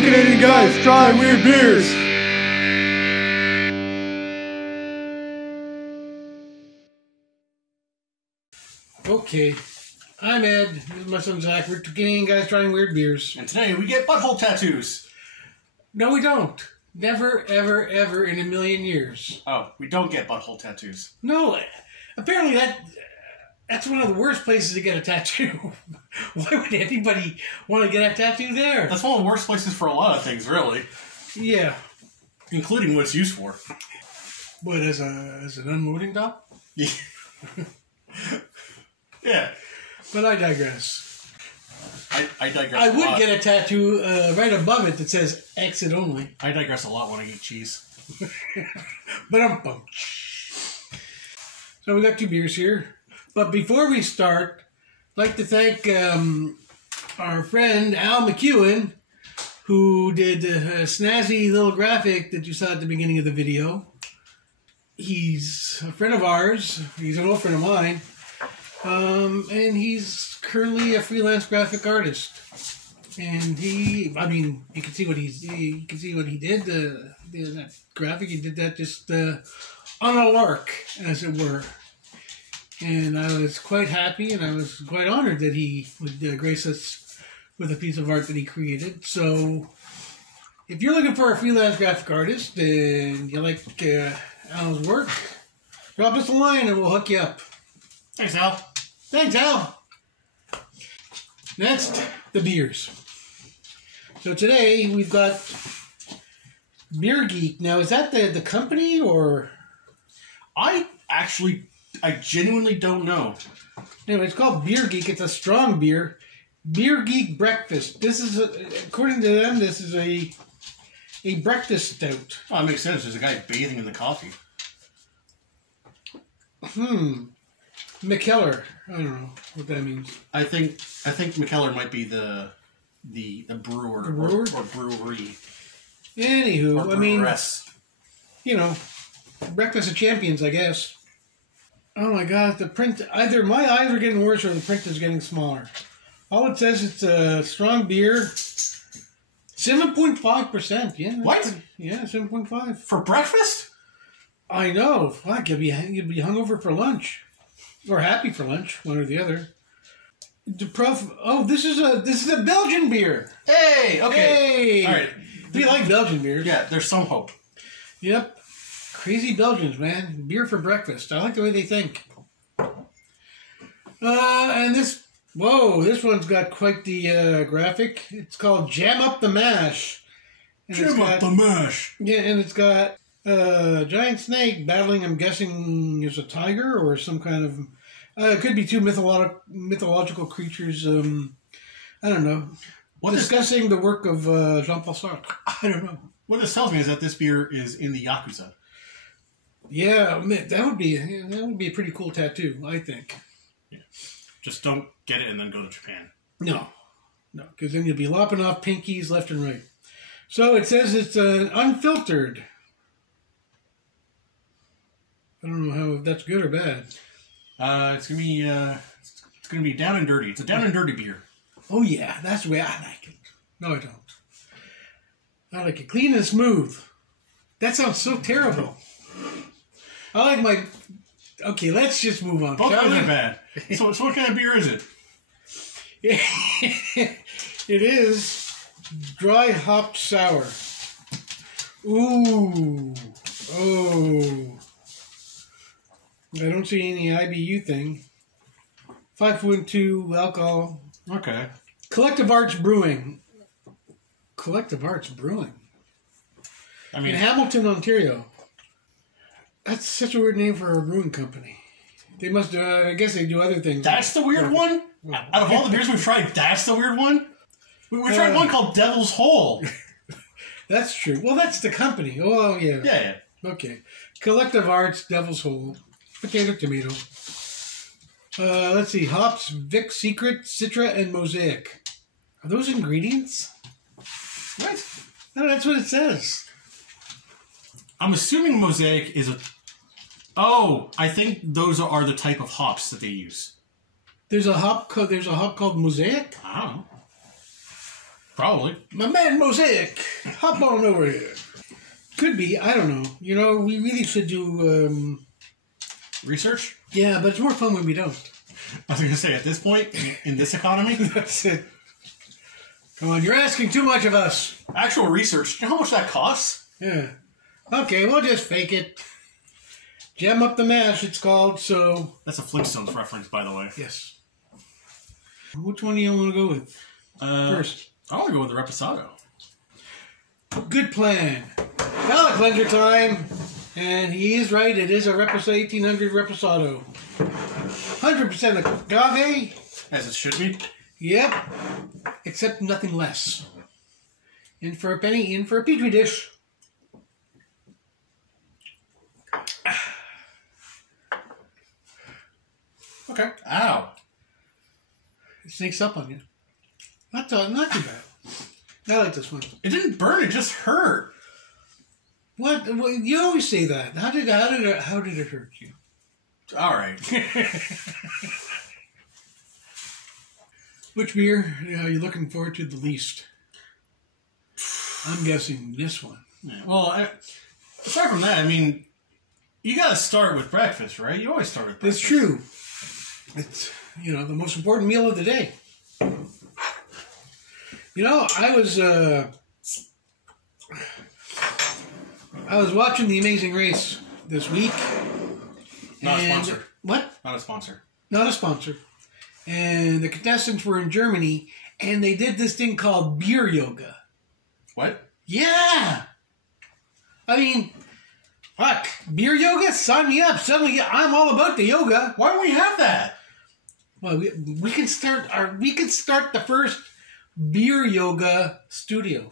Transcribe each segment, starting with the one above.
Canadian guys trying weird beers. Okay, I'm Ed. This is my son Zach. We're two Canadian guys trying weird beers. And today we get butthole tattoos. No, we don't. Never, ever, ever in a million years. Oh, we don't get butthole tattoos. No, apparently that's one of the worst places to get a tattoo. Why would anybody want to get a tattoo there? That's one of the worst places for a lot of things, really. Yeah. Including what it's used for. What, as an unloading dock? Yeah. Yeah. But I digress. I digress I a lot. would get a tattoo right above it that says exit only. I digress a lot when I eat cheese. But so we got two beers here. But before we start, I'd like to thank our friend Al McEwen, who did a snazzy little graphic that you saw at the beginning of the video. He's a friend of ours. He's an old friend of mine. And he's currently a freelance graphic artist. And you can see what he did. That graphic, he did that just on a lark, as it were. And I was quite happy, and I was quite honored that he would grace us with a piece of art that he created. So, if you're looking for a freelance graphic artist and you like Al's work, drop us a line and we'll hook you up. Thanks, Al. Thanks, Al. Next, the beers. So today we've got Beer Geek. Now, is that the company or? I genuinely don't know. Anyway, it's called Beer Geek. It's a strong beer. Beer Geek Breakfast. This is, according to them, this is a breakfast stout. Oh, it makes sense. There's a guy bathing in the coffee. Mikkeller. I don't know what that means. I think Mikkeller might be the brewer. The brewer? Or brewery. Anywho, Or breweress. Breakfast of Champions, I guess. Oh my God, the print, either my eyes are getting worse or the print is getting smaller. All it says, it's a strong beer. 7.5%, yeah. What? Yeah, 7.5. For breakfast? I know. Fuck, you'd be hungover for lunch. Or happy for lunch, one or the other. This is a Belgian beer. Hey, okay. Hey! All right. We like Belgian beers. Yeah, there's some hope. Yep. Crazy Belgians, man. Beer for breakfast. I like the way they think. And this one's got quite the graphic. It's called Jam Up the Mash. And Jam Up the Mash. Yeah, and it's got a giant snake battling, I'm guessing, is a tiger or some kind of... it could be two mythological creatures. I don't know. Discussing the work of Jean-Paul Sartre. I don't know. What this tells me is that this beer is in the Yakuza. Yeah, that would be a pretty cool tattoo, I think. Yeah. Just don't get it and then go to Japan. No, because then you'll be lopping off pinkies left and right. So it says it's unfiltered. I don't know how that's good or bad. It's gonna be down and dirty. It's a down and dirty beer. Oh yeah, that's the way I like it. No, I don't. I like it clean and smooth. That sounds so terrible. I like my... Okay, let's just move on. Both of them are bad. So what kind of beer is it? It is dry hopped sour. Ooh. Oh. I don't see any IBU thing. 5.2 alcohol. Okay. Collective Arts Brewing. Collective Arts Brewing. In Hamilton, Ontario. That's such a weird name for a brewing company. They must, I guess they do other things. That's the weird one? Out of all the beers we've tried, that's the weird one? We tried one called Devil's Hole. That's true. Well, that's the company. Oh, yeah. Yeah. Okay. Collective Arts, Devil's Hole. Potato, tomato. Let's see. Hops, Vic Secret, Citra, and Mosaic. Are those ingredients? What? No, that's what it says. I'm assuming Mosaic is a... Oh, I think those are the type of hops that they use. There's a hop called Mosaic? I don't know. Probably. My man Mosaic, hop on over here. Could be, I don't know. You know, we really should do... Research? Yeah, but it's more fun when we don't. I was going to say, at this point, in this economy... That's it. Come on, you're asking too much of us. Actual research. You know how much that costs? Yeah. Okay, we'll just fake it. Gem up the mash, it's called, so... That's a Flintstones reference, by the way. Yes. Which one do you want to go with first? I want to go with the Reposado. Good plan. Palate cleanser time. And he is right, it is a 1800 Reposado. 100% agave. As it should be. Yep. Except nothing less. In for a penny, in for a petri dish. Okay. Ow. It sneaks up on you. Not too bad. I like this one. It didn't burn, it just hurt. What? Well, you always say that. How did it hurt you? All right. Which beer are you looking forward to the least? I'm guessing this one. Yeah, well, aside from that, I mean, you got to start with breakfast, right? You always start with breakfast. It's true. It's, you know, the most important meal of the day. You know, I was watching The Amazing Race this week. Not a sponsor. What? Not a sponsor. Not a sponsor. And the contestants were in Germany, and they did this thing called beer yoga. What? Yeah! I mean, fuck, beer yoga? Sign me up. Suddenly, I'm all about the yoga. Why don't we have that? Well, we can start the first beer yoga studio.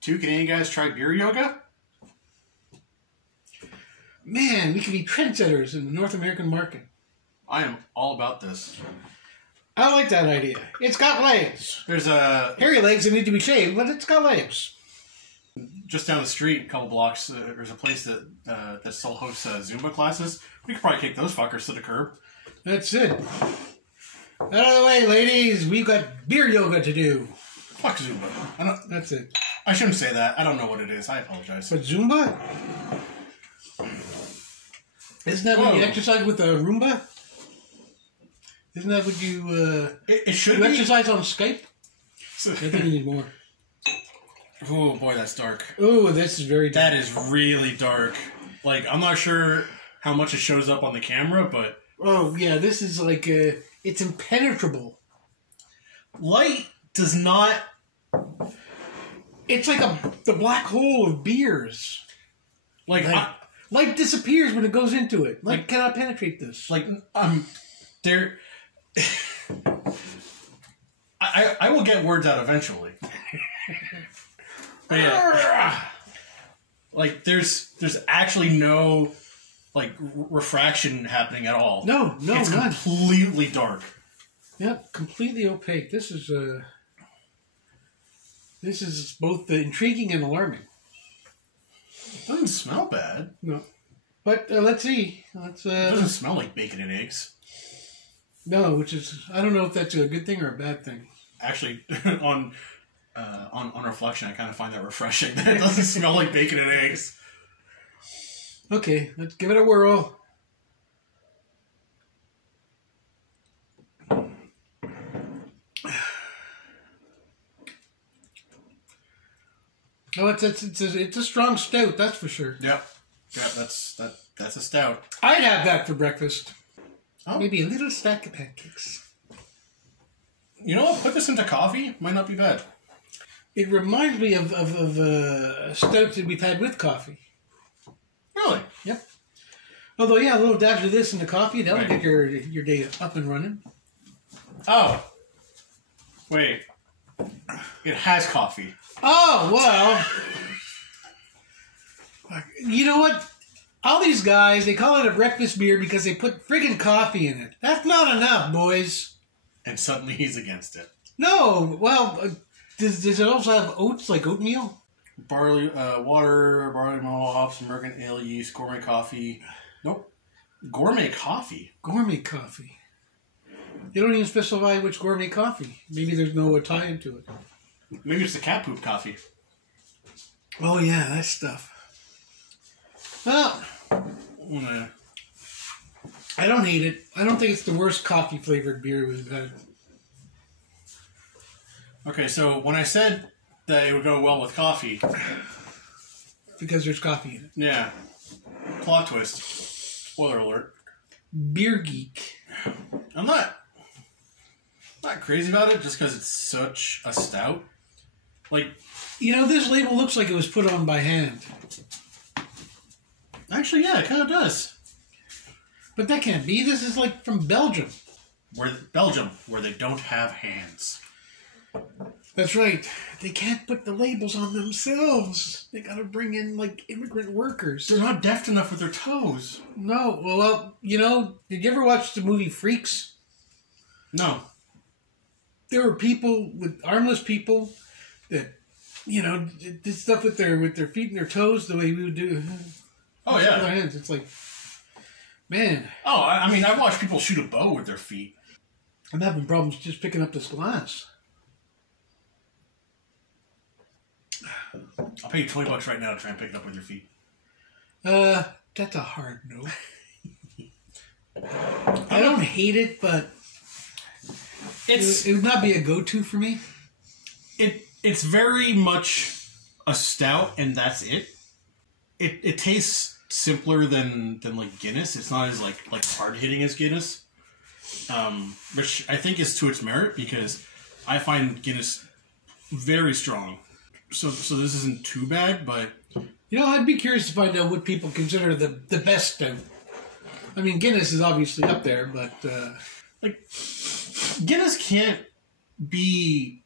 2 Canadian guys try beer yoga? Man, we could be trendsetters in the North American market. I am all about this. I like that idea. It's got legs. There's a... Hairy legs that need to be shaved, but it's got legs. Just down the street, a couple blocks, there's a place that still hosts Zumba classes. We could probably kick those fuckers to the curb. That's it. Out of the way, ladies. We've got beer yoga to do. Fuck Zumba. That's it. I shouldn't say that. I don't know what it is. I apologize. But Zumba? Isn't that what you exercise with a Roomba? Isn't that what you... it should you be. exercise on Skype? I think you need more. Oh, boy, that's dark. Oh, this is very dark. That is really dark. Like, I'm not sure how much it shows up on the camera, but... Oh, yeah, this is like... it's impenetrable. Light does not... It's like the black hole of beers. Like light disappears when it goes into it. Light cannot penetrate this. Like, there... I will get words out eventually. But yeah, like there's actually no like refraction happening at all. No, it's none. Completely dark. Yep, completely opaque. This is both intriguing and alarming. It doesn't smell bad. No, but let's see. It doesn't smell like bacon and eggs. No, which is I don't know if that's a good thing or a bad thing. Actually, on reflection, I kind of find that refreshing. That it doesn't smell like bacon and eggs. Okay, let's give it a whirl. Oh, it's a strong stout, that's for sure. Yep. Yeah, that's a stout. I'd have that for breakfast. Oh. Maybe a little stack of pancakes. You know what? Put this into coffee. Might not be bad. It reminds me of stouts that we've had with coffee. Really? Yep. Although, yeah, a little dash of this in the coffee, that'll get your day up and running. Oh. Wait. It has coffee. Oh, well. You know what? All these guys, they call it a breakfast beer because they put friggin' coffee in it. That's not enough, boys. And suddenly he's against it. No, well, does it also have oats, like oatmeal? Barley, water, barley malt, hops, American ale yeast, gourmet coffee. Nope. Gourmet coffee? Gourmet coffee. They don't even specify which gourmet coffee. Maybe there's no tie into it. Maybe it's the cat poop coffee. Oh yeah, that stuff. Well, I don't hate it. I don't think it's the worst coffee flavored beer we've had. Okay, so when I said that it would go well with coffee, Because there's coffee in it. yeah, plot twist. Spoiler alert. Beer Geek. I'm not crazy about it just because it's such a stout. Like, You know, this label looks like it was put on by hand. actually, yeah, it kind of does. But that can't be. This is like from Belgium. Where they don't have hands. That's right. They can't put the labels on themselves. They gotta bring in, like, immigrant workers. They're not deft enough with their toes. No. Well, you know, did you ever watch the movie Freaks? No. There were people armless people that, you know, did stuff with their feet and their toes the way we would do. Oh, with yeah. our hands. It's like, man, Oh, I mean, I've watched people shoot a bow with their feet. I'm having problems just picking up this glass. I'll pay you $20 right now to try and pick it up with your feet. That's a hard no. I don't hate it, but it would not be a go-to for me. It's very much a stout, and that's it. It tastes simpler than like Guinness. It's not as like hard hitting as Guinness, which I think is to its merit because I find Guinness very strong. So this isn't too bad, but You know, I'd be curious to find out what people consider the best stout. I mean, Guinness is obviously up there, but like Guinness can't be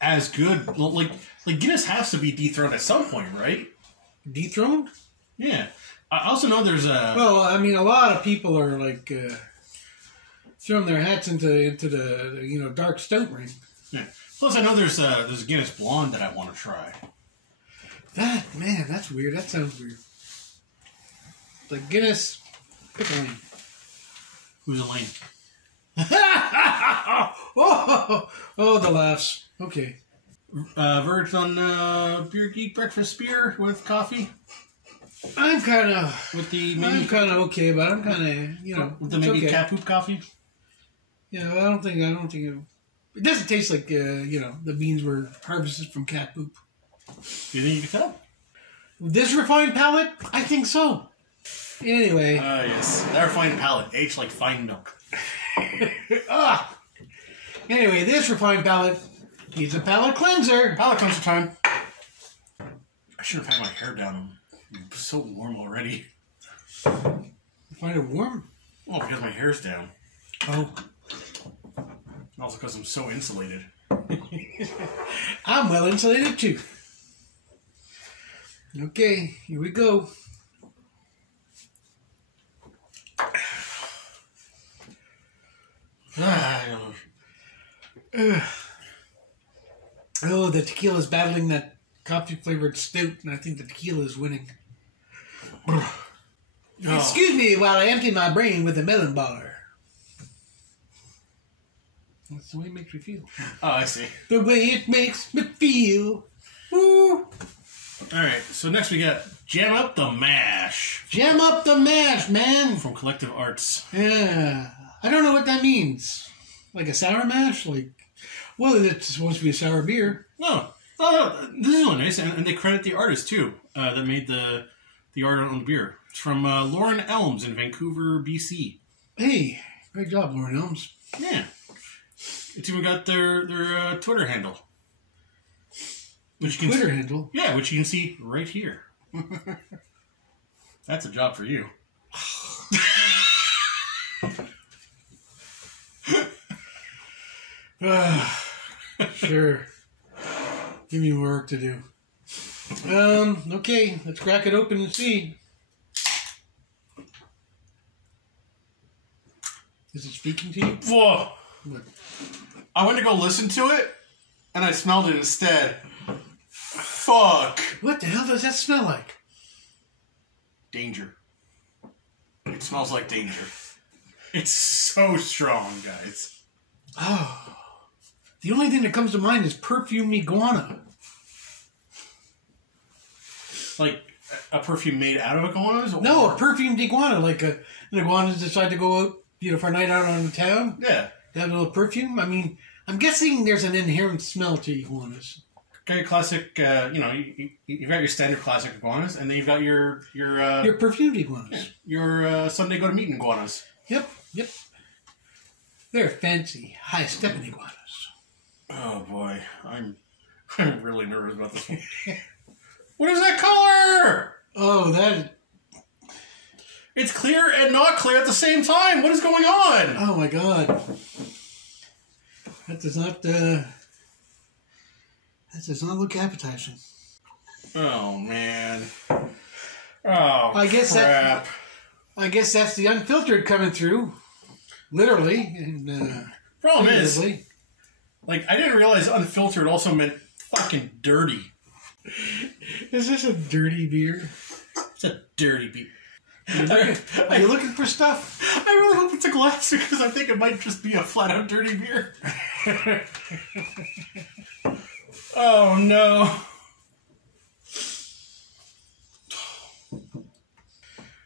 as good. Like Guinness has to be dethroned at some point, right? dethroned? Yeah. I also know there's a. Well, I mean, a lot of people are like throwing their hats into the dark stout ring. Yeah. Plus, I know there's a Guinness Blonde that I want to try. That's weird. That sounds weird. Like Guinness, pick a lane. Who's Elaine? Oh, the laughs. Okay. Verged on Beer Geek Breakfast beer with coffee. I'm kind of okay, but I'm kind of with the maybe okay. cat poop coffee. Yeah, I don't think it doesn't taste like the beans were harvested from cat poop. You think you can tell? This refined palate, I think so. Anyway. Yes. That refined palate, aged like fine milk. Anyway, this refined palate needs a palate cleanser. Palate cleanser time. I should have had my hair down. I'm so warm already. You find it warm? Well, because my hair's down. Oh. And also because I'm so insulated. I'm well insulated too. Okay, here we go. Oh, the tequila's battling that coffee-flavored stout, and I think the tequila is winning. Oh. Excuse me while I empty my brain with a melon bar. That's the way it makes me feel. Oh, I see. The way it makes me feel. Woo! Alright, so next we got Jam Up the Mash. Jam up the mash, man! From Collective Arts. Yeah. I don't know what that means. Like a sour mash? Well, it's supposed to be a sour beer. No. This is really nice, and they credit the artist, too, that made the art on the beer. It's from Lauren Elms in Vancouver, BC. Hey, great job, Lauren Elms. Yeah. It's even got their Twitter handle. Twitter handle? Yeah, which you can see right here. That's a job for you. Sure. Give me work to do. Okay, let's crack it open and see. Is it speaking to you? Whoa! What? I went to go listen to it, and I smelled it instead. Fuck! What the hell does that smell like? Danger. It smells like danger. It's so strong, guys. Oh. The only thing that comes to mind is perfume iguana. Like a perfume made out of iguanas? Or... No, a perfumed iguana. Like an iguanas decide to go out, for a night out on the town. Yeah. They have a little perfume. I mean, I'm guessing there's an inherent smell to iguanas. Okay, classic. You've got your standard classic iguanas, and then you've got your perfumed iguanas. Your Sunday go to meeting iguanas. Yep. They're fancy, high-stepping iguanas. Oh boy, I'm really nervous about this one. What is that color? Oh, that. It's clear and not clear at the same time. What is going on? Oh my god. That does not look appetizing. Oh man. Oh, I guess crap. I guess that's the unfiltered coming through. Literally. And problem is, like, I didn't realize unfiltered also meant fucking dirty. Is this a dirty beer? It's a dirty beer. Are you looking for stuff? I really hope it's a glass because I think it might just be a flat out dirty beer. Oh no.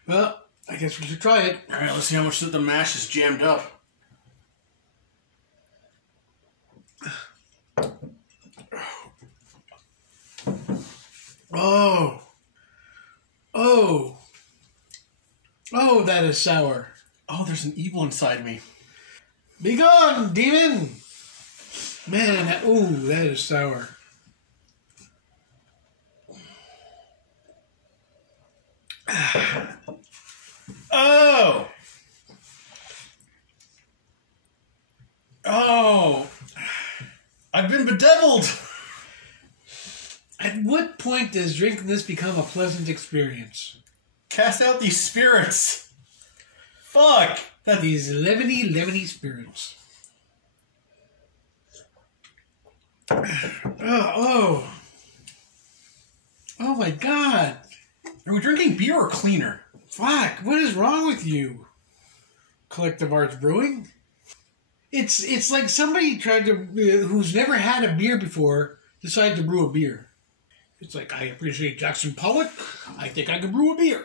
Well, I guess we should try it. Alright, let's see how much the mash is jammed up. Oh, that is sour. Oh, there's an evil inside me. Be gone, demon! Man, that is sour. Oh! Oh! I've been bedeviled! At what point does drinking this become a pleasant experience? Cast out these spirits! Fuck! These lemony spirits. Oh my god! Are we drinking beer or cleaner? Fuck, what is wrong with you? Collective Arts Brewing? It's like somebody tried to, who's never had a beer before, decided to brew a beer. It's like, I appreciate Jackson Pollock. I think I can brew a beer.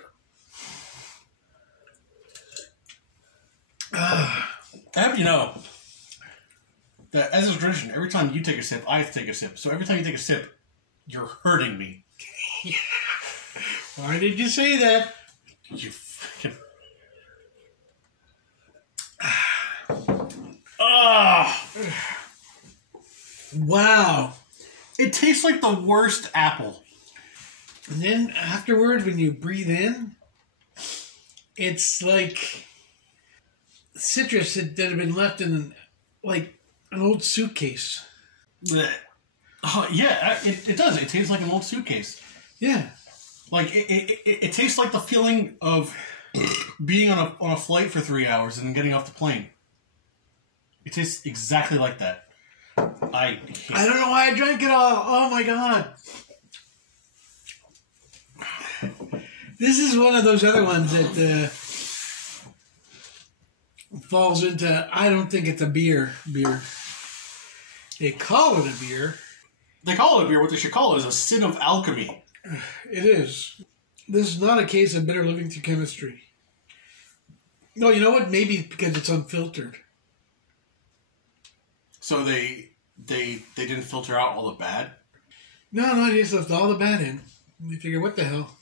I have you know that as a tradition, every time you take a sip, I take a sip. So every time you take a sip, you're hurting me. Why did you say that? You fucking... Wow. It tastes like the worst apple. And then afterward, when you breathe in, it's like citrus that had been left in like an old suitcase. Oh, yeah, it does. It tastes like an old suitcase. Yeah. Like, it tastes like the feeling of being on a flight for 3 hours and then getting off the plane. It tastes exactly like that. I don't know why I drank it all. Oh my god. This is one of those other ones that falls into, I don't think it's a beer. They call it a beer. They call it a beer. What they should call it is a sin of alchemy. It is. This is not a case of bitter living through chemistry. No, you know what? Maybe because it's unfiltered. So they didn't filter out all the bad? No, they just left all the bad in. We figure, what the hell?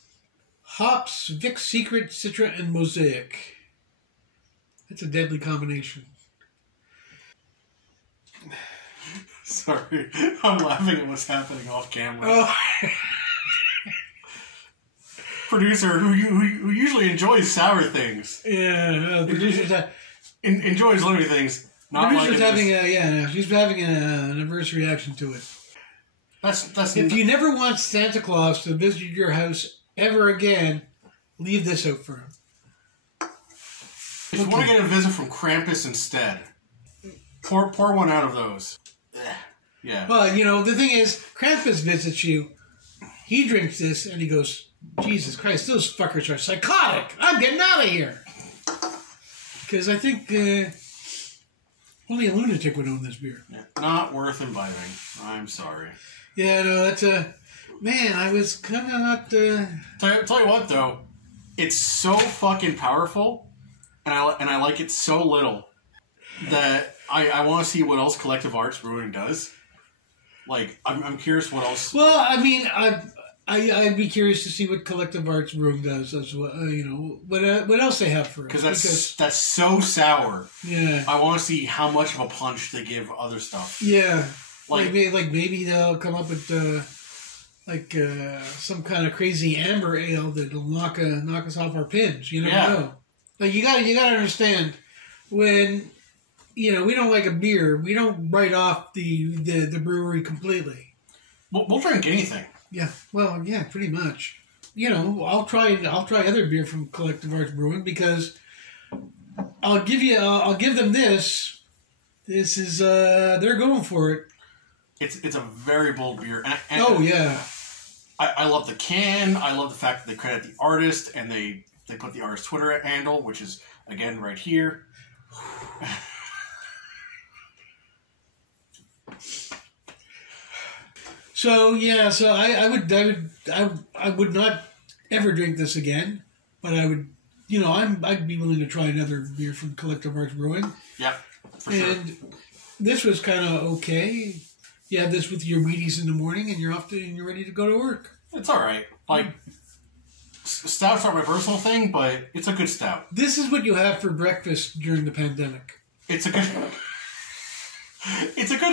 Hops, Vic's Secret, Citra, and Mosaic. That's a deadly combination. Sorry, I'm laughing at what's happening off camera. Oh. Producer who usually enjoys sour things. Yeah, the producer's enjoys living things. Not producer's having she's having an adverse reaction to it. That's if you never want Santa Claus to visit your house ever again, leave this out for him. If you want to get a visit from Krampus instead, pour one out of those. Yeah. Well, the thing is, Krampus visits you, he drinks this, and he goes, Jesus Christ, those fuckers are psychotic. I'm getting out of here. Because I think Only a lunatic would own this beer. Yeah. Not worth imbibing. I'm sorry. Yeah, no, that's a... Man, I was kind of not... Tell you what, though. It's so fucking powerful, and I like it so little, that I want to see what else Collective Arts Brewing does. Like, I'm curious what else... Well, I mean, I'd be curious to see what Collective Arts Brewing does as well. What else they have for us. Because that's so sour. Yeah. I want to see how much of a punch they give other stuff. Yeah. Like maybe they'll come up with some kind of crazy amber ale that'll knock us off our pins. You never know. Like you gotta understand, when we don't like a beer, we don't write off the brewery completely. We'll drink anything. Yeah. Well, yeah, pretty much. I'll try other beer from Collective Arts Brewing, because I'll give them this. This is they're going for it. It's a very bold beer. And oh yeah. I love the can. I love the fact that they credit the artist, and they put the artist's Twitter handle, which is again right here. So yeah, I would not ever drink this again, but I would, I'd be willing to try another beer from Collective Arts Brewing. Yeah, for sure. And this was kind of okay. You have this with your Wheaties in the morning, and you're ready to go to work. It's all right. Like, stouts aren't my personal thing, but it's a good stout. This is what you have for breakfast during the pandemic. It's a good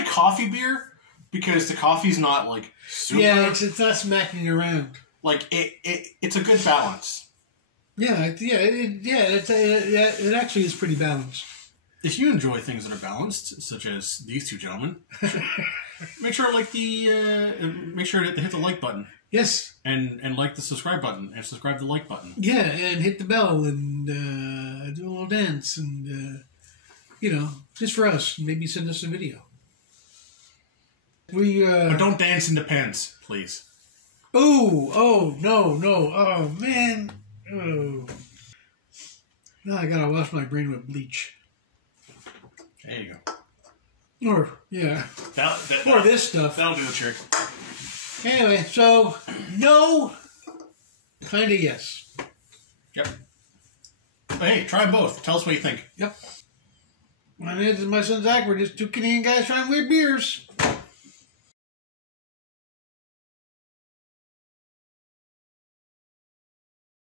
coffee beer, because the coffee's not like super. Yeah, it's not smacking you around. Like it's a good balance. Yeah, it actually is pretty balanced. If you enjoy things that are balanced, such as these two gentlemen, make sure to hit the like button. Yes. And like the subscribe button, and subscribe to the like button. Yeah, and hit the bell, and do a little dance, and just for us, maybe send us a video. But don't dance in the pens, please. Oh no, oh man, oh. Now I gotta wash my brain with bleach. There you go. Or or this stuff. That'll do the trick. Anyway, so no, kind of yes. Yep. But hey, try both. Tell us what you think. Yep. My name is my son Zach. We're just two Canadian guys trying weird beers.